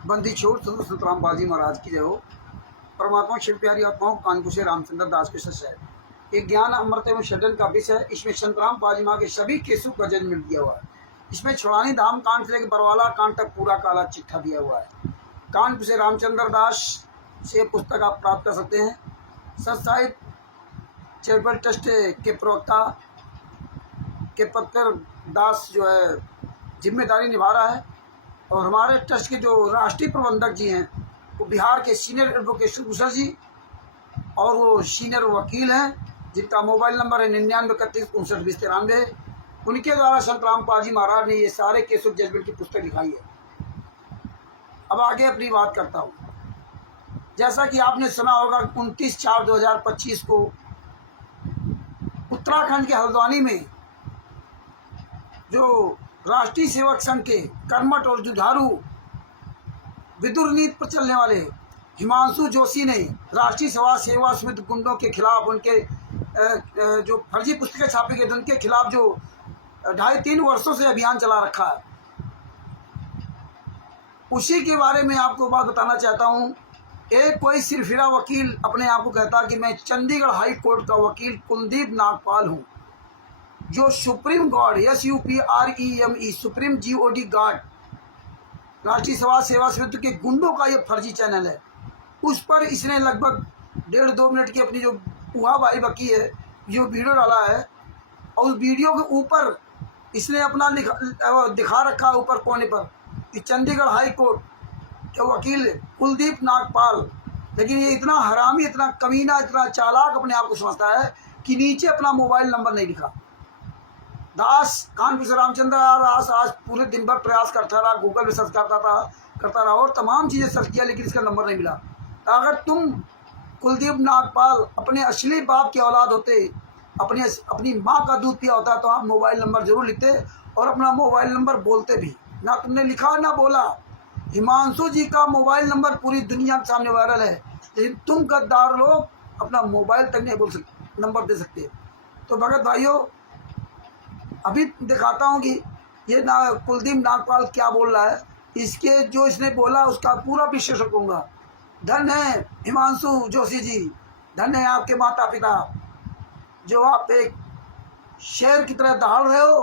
बंदी छोड़ सदगुरु संतराम बाजी महाराज की जय हो। परमात्मा शिव प्यारी आत्माओं कानपुर से रामचंद्र दास के सच है। एक ज्ञान अमृत एवं षडयंत्र का विषय है। इसमें संतराम बाजी माँ के सभी केसों का जजमेंट दिया हुआ है। इसमें छुड़ानी धाम कांड से लेकर बरवाला कांड तक पूरा काला चिट्ठा दिया हुआ है। कानपुर से रामचंद्र दास से पुस्तक आप प्राप्त कर सकते हैं। सच साहित्य चैरिटेबल ट्रस्ट के प्रवक्ता के पत्थर दास जो है जिम्मेदारी निभा रहा है, और हमारे ट्रस्ट के जो राष्ट्रीय प्रबंधक जी हैं वो बिहार के सीनियर एडवोकेट भूषण जी, और वो सीनियर वकील हैं जिनका मोबाइल नंबर है 9931592093। उनके द्वारा संतराम पाजी महाराज ने ये सारे केस ऑफ जजमेंट की पुस्तक लिखाई है। अब आगे अपनी बात करता हूँ। जैसा कि आपने सुना होगा 29/4/2025 को उत्तराखंड के हल्द्वानी में जो राष्ट्रीय सेवक संघ के कर्मठ और जुझारू विदुर नीति पर चलने वाले हिमांशु जोशी ने राष्ट्रीय सेवा समिति गुंडों के खिलाफ उनके जो फर्जी पुस्तकें छापी गई उनके खिलाफ जो 2.5-3 वर्षों से अभियान चला रखा है, उसी के बारे में आपको बात बताना चाहता हूँ। एक कोई सिरफिरा वकील अपने आप को कहता कि मैं चंडीगढ़ हाई कोर्ट का वकील कुलदीप नागपाल हूँ, जो supreme guard SUPREME supreme GOD guard राष्ट्रीय सेवा समिति के गुंडों का ये फर्जी चैनल है। उस पर इसने लगभग 1.5-2 मिनट की अपनी जो पुहा भाई बकी है जो वीडियो डाला है, और उस वीडियो के ऊपर इसने अपना दिखा रखा है ऊपर कोने पर कि चंडीगढ़ हाई कोर्ट के वकील कुलदीप नागपाल। लेकिन ये इतना हरामी, इतना कमीना, इतना चालाक अपने आप को समझता है कि नीचे अपना मोबाइल नंबर नहीं लिखा। दास कानपुर से रामचंद्र दास आज पूरे दिन भर प्रयास करता रहा, गूगल पे सर्च करता रहा और तमाम चीज़ें सर्च किया, लेकिन इसका नंबर नहीं मिला। अगर तुम कुलदीप नागपाल अपने असली बाप के औलाद होते, अपनी माँ का दूध पिया होता, तो आप मोबाइल नंबर जरूर लिखते और अपना मोबाइल नंबर बोलते भी। ना तुमने लिखा ना बोला। हिमांशु जी का मोबाइल नंबर पूरी दुनिया के सामने वायरल है, लेकिन तुम गद्दार लोग अपना मोबाइल तक नहीं बोल सकते, नंबर दे सकते। तो भगत भाइयों, अभी दिखाता हूँ कि ये कुलदीप नागपाल क्या बोल रहा है। इसके जो इसने बोला उसका पूरा विश्लेषण करूँगा। धन्य है हिमांशु जोशी जी, धन्य है आपके माता पिता, जो आप एक शेर की तरह दहाड़ रहे हो,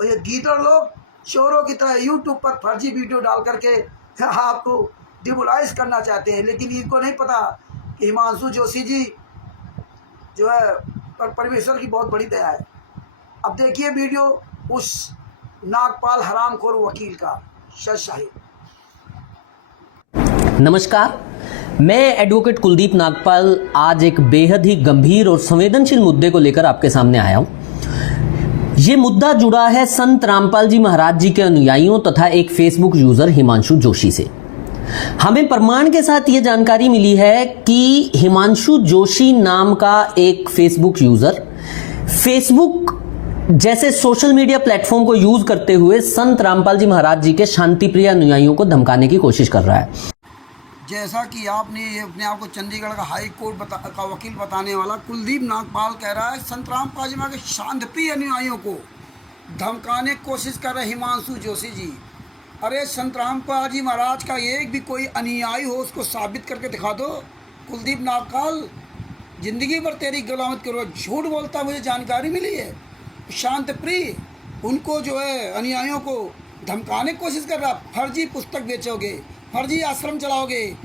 और ये गीदड़ लोग चोरों की तरह यूट्यूब पर फर्जी वीडियो डाल करके आपको डिमोलाइज करना चाहते हैं। लेकिन इनको नहीं पता कि हिमांशु जोशी जी जो है पर परमेश्वर की बहुत बड़ी दया है। अब देखिए वीडियो उस नागपाल हरामखोर वकील का। सच साहिब। नमस्कार, मैं एडवोकेट कुलदीप नागपाल आज एक बेहद ही गंभीर और संवेदनशील मुद्दे को लेकर आपके सामने आया हूं। ये मुद्दा जुड़ा है संत रामपाल जी महाराज जी के अनुयायियों तथा एक फेसबुक यूजर हिमांशु जोशी से। हमें प्रमाण के साथ ये जानकारी मिली है कि हिमांशु जोशी नाम का एक फेसबुक यूजर फेसबुक जैसे सोशल मीडिया प्लेटफॉर्म को यूज करते हुए संत रामपाल जी महाराज जी के शांतिप्रिय अनुयायियों को धमकाने की कोशिश कर रहा है। जैसा कि आपने अपने आप को चंडीगढ़ का हाई कोर्ट का वकील बताने वाला कुलदीप नागपाल कह रहा है संतराम पाजी महाराज के शांतिप्रिय अनुयायियों को धमकाने की कोशिश कर रहे हिमांशु जोशी जी। अरे संतराम पाजी महाराज का एक भी कोई अनुयायी हो उसको साबित करके दिखा दो। कुलदीप नागपाल, जिंदगी भर तेरी गुलामत करो, झूठ बोलता मुझे जानकारी मिली है। शांतिप्रिय उनको जो है अनुयायियों को धमकाने की कोशिश कर रहा। फर्जी पुस्तक बेचोगे, फर्जी आश्रम चलाओगे,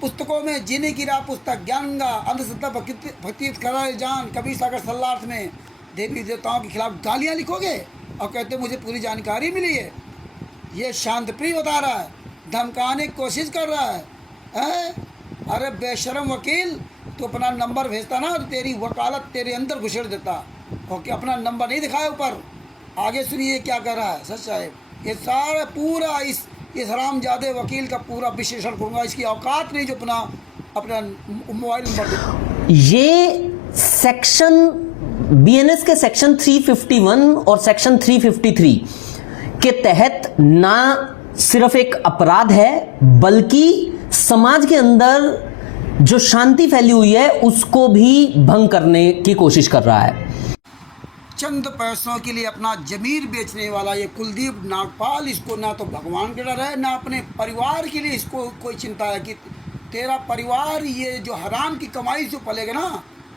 पुस्तकों में जीने की राह पुस्तक, ज्ञानगंगा, अंधश्रद्धा, भक्ति, खरा जान, कबीर सागर सल्लार्थ में देवी देवताओं के खिलाफ गालियाँ लिखोगे और कहते मुझे पूरी जानकारी मिली है। ये शांतिप्रिय बता रहा है, धमकाने की कोशिश कर रहा है। अरे बेशरम वकील, तो अपना नंबर भेजता ना तो तेरी वकालत तेरे अंदर घुसेड़ देता। ओके, अपना नंबर नहीं दिखाया ऊपर। आगे सुनिए क्या कर रहा है। सच साहेब, ये सारा पूरा इस हरामजादे वकील का पूरा विश्लेषण करूँगा। इसकी औकात नहीं जो अपना मोबाइल नंबर। ये सेक्शन BNS के सेक्शन 351 और सेक्शन 353 के तहत ना सिर्फ एक अपराध है, बल्कि समाज के अंदर जो शांति फैली हुई है उसको भी भंग करने की कोशिश कर रहा है। चंद पैसों के लिए अपना जमीर बेचने वाला ये कुलदीप नागपाल, इसको ना तो भगवान का डर है ना अपने परिवार के लिए इसको कोई चिंता है कि तेरा परिवार ये जो हराम की कमाई से पलेगा ना,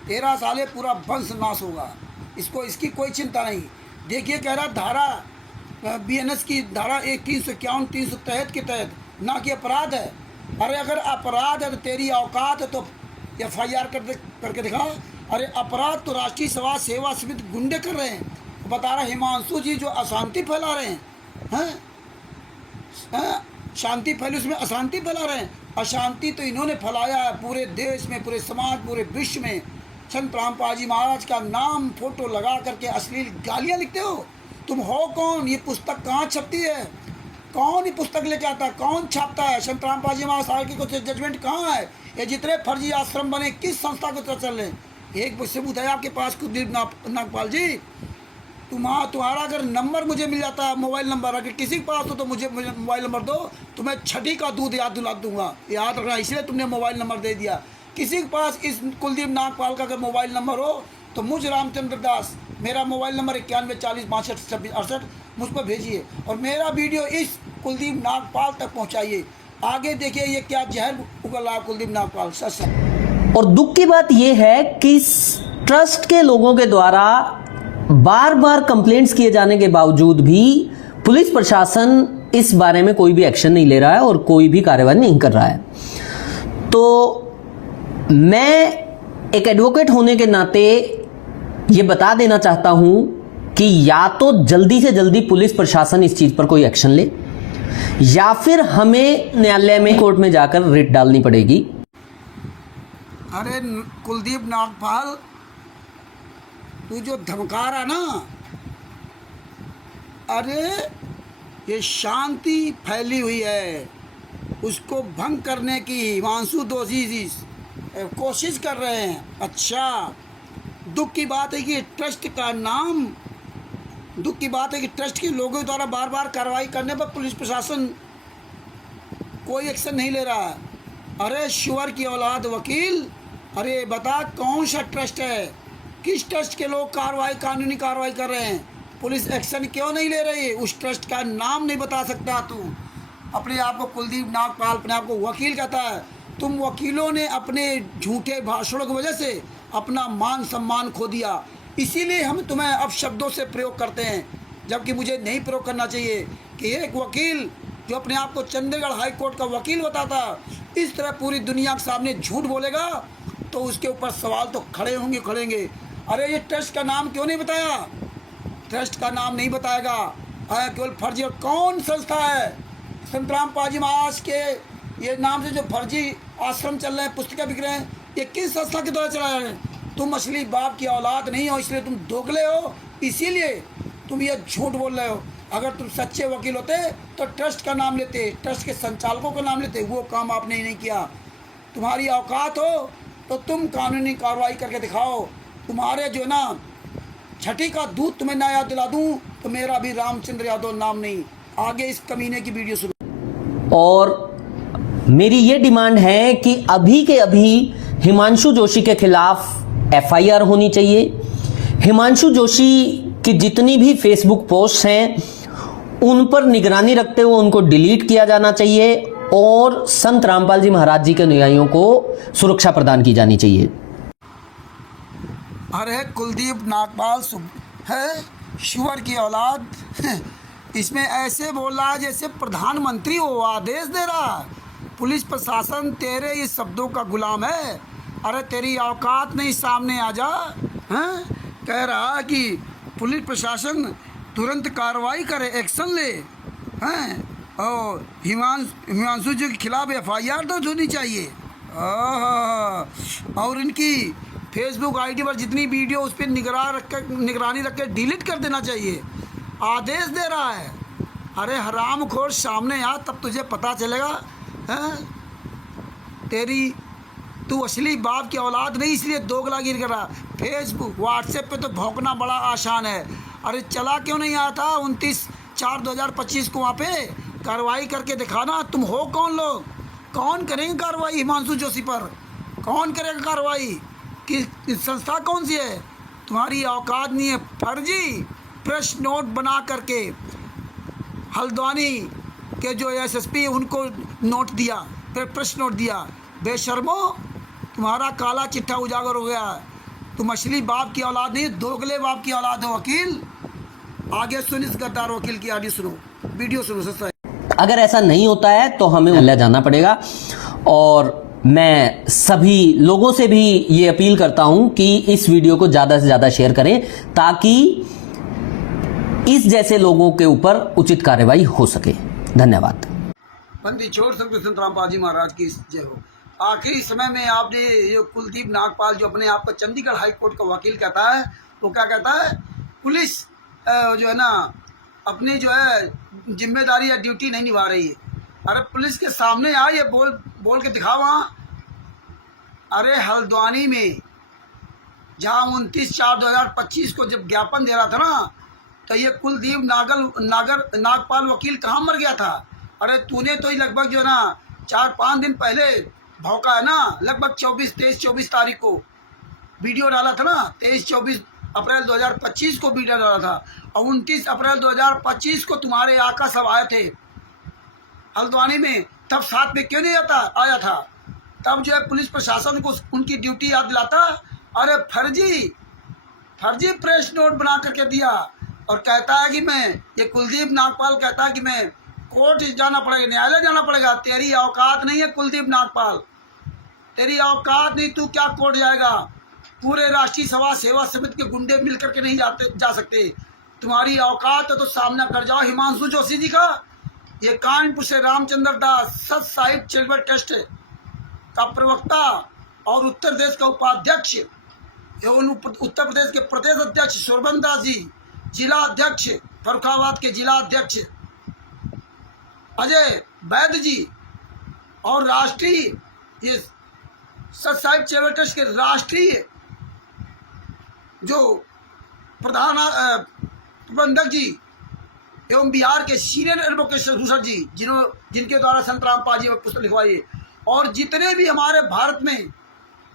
तेरा साले पूरा वंश नाश होगा। इसको इसकी कोई चिंता नहीं। देखिए कह रहा धारा BNS की धारा 351 363 के तहत ना कि अपराध है। अरे अगर अपराध है तो तेरी औकात है तो FIR करके दिखा। अरे अपराध तो राष्ट्रीय समाज सेवा समिति गुंडे कर रहे हैं। बता रहा हिमांशु जी जो अशांति फैला रहे हैं, शांति फैली उसमें अशांति फैला रहे हैं। अशांति तो इन्होंने फैलाया है पूरे देश में, पूरे समाज, पूरे विश्व में। संत रामपाल जी महाराज का नाम फोटो लगा करके अश्लील गालियाँ लिखते हो। तुम हो कौन? ये पुस्तक कहाँ छपती है? कौन ये पुस्तक लेके आता है? कौन छापता है? संत रामपाल जी महाराज की कुछ जजमेंट कहाँ है? ये जितने फर्जी आश्रम बने किस संस्था को चल रहे हैं? एक सबूत है आपके पास कुलदीप नागपाल जी? तुम्हारा अगर नंबर मुझे मिल जाता है, मोबाइल नंबर अगर किसी के पास हो तो मुझे मोबाइल नंबर दो, तो मैं छठी का दूध याद दिला दूंगा। याद रखना, इसलिए तुमने मोबाइल नंबर दे दिया। किसी के पास इस कुलदीप नागपाल का अगर मोबाइल नंबर हो तो मुझ रामचंद्र दास, मेरा मोबाइल नंबर 91 40 62 26 68, मुझ पर भेजिए और मेरा वीडियो इस कुलदीप नागपाल तक पहुँचाइए। आगे देखिए ये क्या जहर उगल रहा है कुलदीप नागपाल। सच। और दुख की बात यह है कि ट्रस्ट के लोगों के द्वारा बार बार कंप्लेंट्स किए जाने के बावजूद भी पुलिस प्रशासन इस बारे में कोई भी एक्शन नहीं ले रहा है और कोई भी कार्रवाई नहीं कर रहा है। तो मैं एक एडवोकेट होने के नाते ये बता देना चाहता हूं कि या तो जल्दी से जल्दी पुलिस प्रशासन इस चीज पर कोई एक्शन ले, या फिर हमें न्यायालय में, कोर्ट में जाकर रिट डालनी पड़ेगी। अरे कुलदीप नागपाल, तू जो धमका रहा ना, अरे ये शांति फैली हुई है, उसको भंग करने की हिमांशु दोषी जी कोशिश कर रहे हैं। अच्छा, दुख की बात है कि ट्रस्ट का नाम, दुख की बात है कि ट्रस्ट के लोगों द्वारा बार बार कार्रवाई करने पर पुलिस प्रशासन कोई एक्शन नहीं ले रहा है। अरे शुअर की औलाद वकील, अरे बता कौन सा ट्रस्ट है? किस ट्रस्ट के लोग कानूनी कार्रवाई कर रहे हैं? पुलिस एक्शन क्यों नहीं ले रही? उस ट्रस्ट का नाम नहीं बता सकता तू। अपने आप को कुलदीप नागपाल अपने आप को वकील कहता है। तुम वकीलों ने अपने झूठे भाषणों की वजह से अपना मान सम्मान खो दिया, इसीलिए हम तुम्हें अब शब्दों से प्रयोग करते हैं, जबकि मुझे नहीं प्रयोग करना चाहिए कि एक वकील जो अपने आप को चंडीगढ़ हाई कोर्ट का वकील बताता, इस तरह पूरी दुनिया के सामने झूठ बोलेगा तो उसके ऊपर सवाल तो खड़ेंगे। अरे ये ट्रस्ट का नाम क्यों नहीं बताया? ट्रस्ट का नाम नहीं बताएगा, केवल फर्जी। और कौन संस्था है? संत रामपाल जी महाराज के ये नाम से जो फर्जी आश्रम चल रहे हैं, पुस्तिका बिक रहे हैं, ये किस संस्था के द्वारा चला रहे हैं? तुम असली बाप की औलाद नहीं हो, इसलिए तुम दोगले हो, इसीलिए तुम ये झूठ बोल रहे हो। अगर तुम सच्चे वकील होते तो ट्रस्ट का नाम लेते, ट्रस्ट के संचालकों का नाम लेते। वो काम आपने नहीं किया। तुम्हारी औकात हो तो तुम कानूनी कार्रवाई करके दिखाओ। तुम्हारे जो ना छठी का दूध तुम्हें ना याद दिला दूँ तो मेरा भी रामचंद्र यादव नाम नहीं। आगे इस कमीने की वीडियो सुनो। और मेरी ये डिमांड है कि अभी के अभी हिमांशु जोशी के खिलाफ FIR होनी चाहिए। हिमांशु जोशी की जितनी भी फेसबुक पोस्ट हैं उन पर निगरानी रखते हुए उनको डिलीट किया जाना चाहिए और संत रामपाल जी महाराज जी के अनुयायियों को सुरक्षा प्रदान की जानी चाहिए। अरे कुलदीप नागपाल है शुअर की औलाद, इसमें ऐसे बोल रहा है जैसे प्रधानमंत्री हो आदेश दे रहा है। पुलिस प्रशासन तेरे इस शब्दों का गुलाम है। अरे तेरी औकात नहीं, सामने आ जा। हैं? कह रहा कि पुलिस प्रशासन तुरंत कार्रवाई करे, एक्शन ले। हैं? और हिमांशु जी के खिलाफ FIR दर्ज होनी चाहिए। और इनकी फेसबुक ID पर जितनी वीडियो उस पर निगरानी रख कर डिलीट कर देना चाहिए। आदेश दे रहा है। अरे हरामखोर, सामने आ तब तुझे पता चलेगा। हैं? तू असली बाप की औलाद नहीं, इसलिए दोगलागिरी कर रहा। फेसबुक व्हाट्सएप पे तो भौंकना बड़ा आसान है। अरे चला क्यों नहीं आया था 29/4/2025 को? वहाँ पे कार्रवाई करके दिखाना। तुम हो कौन लोग? कौन करेंगे कार्रवाई हिमांशु जोशी पर? कौन करेगा कार्रवाई? कि संस्था कौन सी है? तुम्हारी औकात नहीं है। फर्जी प्रेस नोट बना करके हल्द्वानी के जो एसएसपी उनको नोट दिया, फिर प्रेस नोट दिया। बेशर्मो, तुम्हारा काला चिट्ठा उजागर हो गया है। तुम असली बाप की औलाद नहीं, दोगले बाप की औलाद हो। वकील आगे सुन, इस गद्दार वकील की आगे सुनो, वीडियो सुनो। सस्ता अगर ऐसा नहीं होता है तो हमें न्यायालय जाना पड़ेगा। और मैं सभी लोगों से भी ये अपील करता हूं कि इस वीडियो को ज्यादा से ज्यादा शेयर करें ताकि इस जैसे लोगों के ऊपर उचित कार्रवाई हो सके। धन्यवाद। बंदी छोड़ सकते संत रामपाल जी महाराज की जय हो। आखिरी समय में आपने ये कुलदीप नागपाल जो अपने आप को चंडीगढ़ हाई कोर्ट का वकील कहता है, वो क्या कहता है, पुलिस जो है ना अपनी जो है जिम्मेदारी या ड्यूटी नहीं निभा रही है। अरे पुलिस के सामने आ, ये बोल के दिखा वहाँ। अरे हल्द्वानी में जहाँ 29/4/2025 को जब ज्ञापन दे रहा था ना, तो ये कुलदीप नागपाल वकील कहाँ मर गया था। अरे तूने तो ही लगभग जो है ना 4-5 दिन पहले भौंका है ना, लगभग 23-24 तारीख को वीडियो डाला था ना। 23-24 अप्रैल 2025 को वीडियो डाला था, और 29 अप्रैल 2025 को तुम्हारे आका सब आए थे हल्द्वानी में। तब साथ में क्यों नहीं आया था? तब जो है पुलिस प्रशासन को उनकी ड्यूटी याद दिलाता। अरे फर्जी प्रेस नोट बना करके दिया, और कहता है कि मैं, ये कुलदीप नागपाल कहता है कि मैं कोर्ट जाना पड़ेगा, न्यायालय जाना पड़ेगा। तेरी औकात नहीं है कुलदीप नागपाल, तेरी औकात नहीं, तू क्या कोर्ट जाएगा। पूरे राष्ट्रीय सभा सेवा समिति के गुंडे मिल करके नहीं जा सकते। तुम्हारी औकात है तो सामना कर जाओ हिमांशु जोशी जी का। ये कानपुर से रामचंद्र दास सत साहिब चैरिटेबल ट्रस्ट का प्रवक्ता और उत्तर प्रदेश का उपाध्यक्ष एवं उत्तर प्रदेश के प्रदेश अध्यक्ष शोभन दास जी, जिला अध्यक्ष फर्रुखाबाद के जिला अध्यक्ष अजय वैद्य जी, और राष्ट्रीय ये सत साहिब चैरिटेबल ट्रस्ट के राष्ट्रीय जो प्रधान प्रबंधक जी एवं बिहार के सीनियर एडवोकेट भूषण जी, जिनके द्वारा संत रामपाल जी पुस्तक लिखवाई है, और जितने भी हमारे भारत में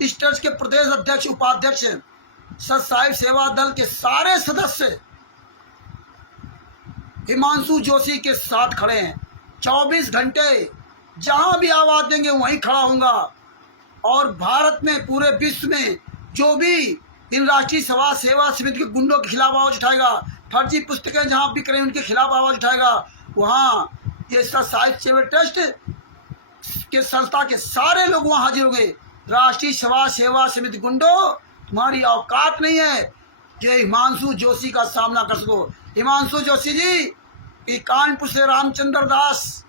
इस ट्रस्ट के प्रदेश अध्यक्ष उपाध्यक्ष हैं, सत साहिब सेवा दल के सारे सदस्य हिमांशु जोशी के साथ खड़े हैं। 24 घंटे जहां भी आवाज देंगे वहीं खड़ा होऊंगा, और भारत में पूरे विश्व में जो भी इन राष्ट्रीय सभा सेवा समिति के गुंडों के खिलाफ आवाज उठाएगा, फर्जी पुस्तकें जहां बिक रही उनके खिलाफ आवाज उठाएगा, वहां ये सत साहिब चैरिटेबल ट्रस्ट के संस्था के सारे लोग वहां हाजिर हो गए। राष्ट्रीय सभा सेवा समिति गुंडों, तुम्हारी औकात नहीं है कि हिमांशु जोशी का सामना कर सको। हिमांशु जोशी जी, कानपुर से रामचंद्र दास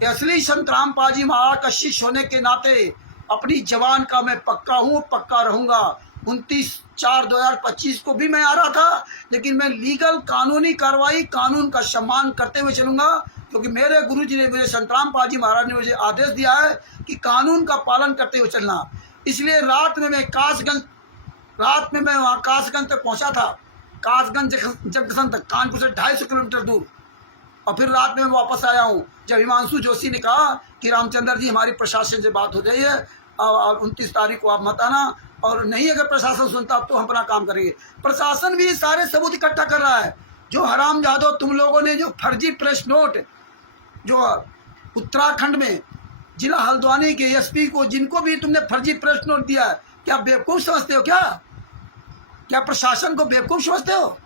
के असली संत रामपाल जी महाराज का शिष्य होने के नाते अपनी जवान का मैं पक्का हूँ, पक्का रहूंगा। 29/4/2025 को भी मैं आ रहा था, लेकिन मैं लीगल कानूनी कार्रवाई, कानून का सम्मान करते हुए चलूंगा, क्योंकि मेरे गुरु जी ने, मुझे संत रामपाल जी महाराज ने मुझे आदेश दिया है कि कानून का पालन करते हुए चलना। इसलिए रात में मैं वहाँ कासगंज तक पहुंचा था, कासगंज जंक्शन तक, कानपुर से 250 किलोमीटर दूर, और फिर रात में वापस आया हूँ। जब हिमांशु जोशी ने कहा कि रामचंद्र जी हमारी प्रशासन से बात हो गई है, और 29 तारीख को आप मत आना, और नहीं अगर प्रशासन सुनता तो हम अपना काम करेंगे। प्रशासन भी सारे सबूत इकट्ठा कर रहा है। जो हरामजादो तुम लोगों ने जो फर्जी प्रेस नोट जो उत्तराखंड में जिला हल्द्वानी के एसपी को, जिनको भी तुमने फर्जी प्रेस नोट दिया है, क्या बेवकूफ़ समझते हो? क्या प्रशासन को बेवकूफ़ समझते हो?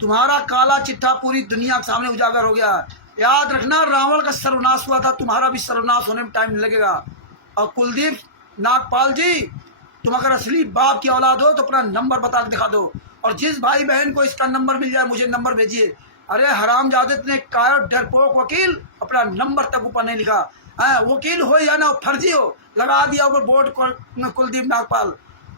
तुम्हारा काला चिट्ठा पूरी दुनिया के सामने उजागर हो गया। याद रखना, रावण का सर्वनाश हुआ था, तुम्हारा भी सर्वनाश होने में टाइम लगेगा। और कुलदीप नागपाल जी, तुम अगर असली बाप की औलाद हो तो अपना नंबर बता के दिखा दो, और जिस भाई बहन को इसका नंबर मिल जाए मुझे नंबर भेजिए। अरे हरामजादे ने कायर डरपोक वकील अपना नंबर तक ऊपर नहीं लिखा है। वकील हो या ना फर्जी हो, लगा दिया ऊपर बोर्ड कुलदीप नागपाल।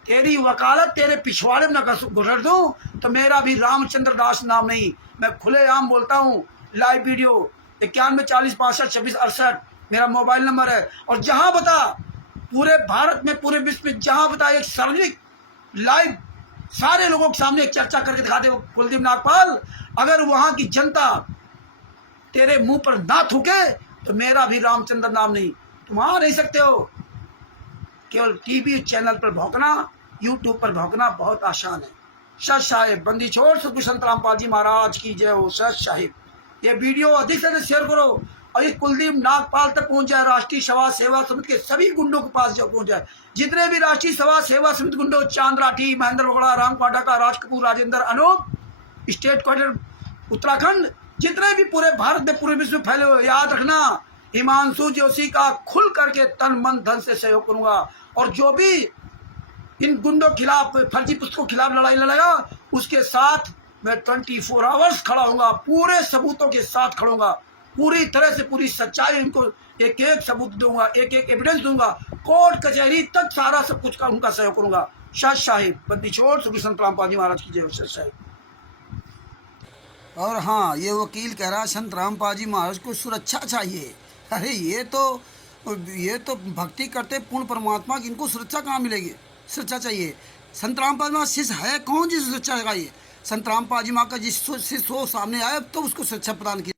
तेरी वकालत तेरे पिछवाड़े में न गुजर दूं तो मेरा भी रामचंद्र दास नाम नहीं। मैं खुलेआम बोलता हूँ, लाइव वीडियो 91 40 65 26 68 मेरा मोबाइल नंबर है। और जहाँ बता पूरे भारत में, पूरे विश्व में जहाँ बता, एक सार्वजनिक लाइव सारे लोगों के सामने एक चर्चा करके दिखा दे कुलदीप नागपाल। अगर वहाँ की जनता तेरे मुंह पर ना थूके तो मेरा भी रामचंद्र नाम नहीं। तुम आ नहीं सकते हो। केवल टीवी चैनल पर भौंकना, यूट्यूब पर भौंकना बहुत आसान है। सत साहिब बंदी छोड़ सतगुरु संत रामपाल जी महाराज की जय हो। सत साहिब ये वीडियो अधिक से अधिक शेयर करो और ये कुलदीप नागपाल तक पहुंच जाए, राष्ट्रीय समाज सेवा समिति के सभी गुंडों के पास जो पहुंच जाए, जितने भी राष्ट्रीय समाज सेवा समिति गुंडो, चांद राठी, महेंद्र बगड़ा, राम क्वाटाका, राज कपूर, राजेंद्र अनूप, स्टेट क्वार्टर उत्तराखंड, जितने भी पूरे भारत में पूरे विश्व में फैले हुए, याद रखना हिमांशु जोशी का खुल करके तन मन धन से सहयोग करूंगा। और जो भी इन गुंडों के खिलाफ, फर्जी पुस्तकों के खिलाफ लड़ाई लड़ेगा, उसके साथ मैं 24 आवर्स खड़ा होऊंगा, पूरे सबूतों के साथ खड़ूंगा, पूरी तरह से पूरी सच्चाई इनको एक एक सबूत दूंगा, एक एक एविडेंस दूंगा, कोर्ट कचहरी तक सारा सब कुछ का उनका सहयोग करूंगा। सत साहिब बंदी छोड़ सतगुरु संत रामपाल जी महाराज की जय। सत साहिब। और हाँ, ये वकील कह रहा है संत रामपाल जी महाराज को सुरक्षा चाहिए। अरे ये तो भक्ति करते पूर्ण परमात्मा की, इनको सुरक्षा कहाँ मिलेगी? सुरक्षा चाहिए। संत रामपाल जी महाराज शिष्य है कौन जिसे सुरक्षा लगाइए? संत रामपाल जी महाराज का जिस शिष्य हो सामने आए तो उसको सुरक्षा प्रदान की।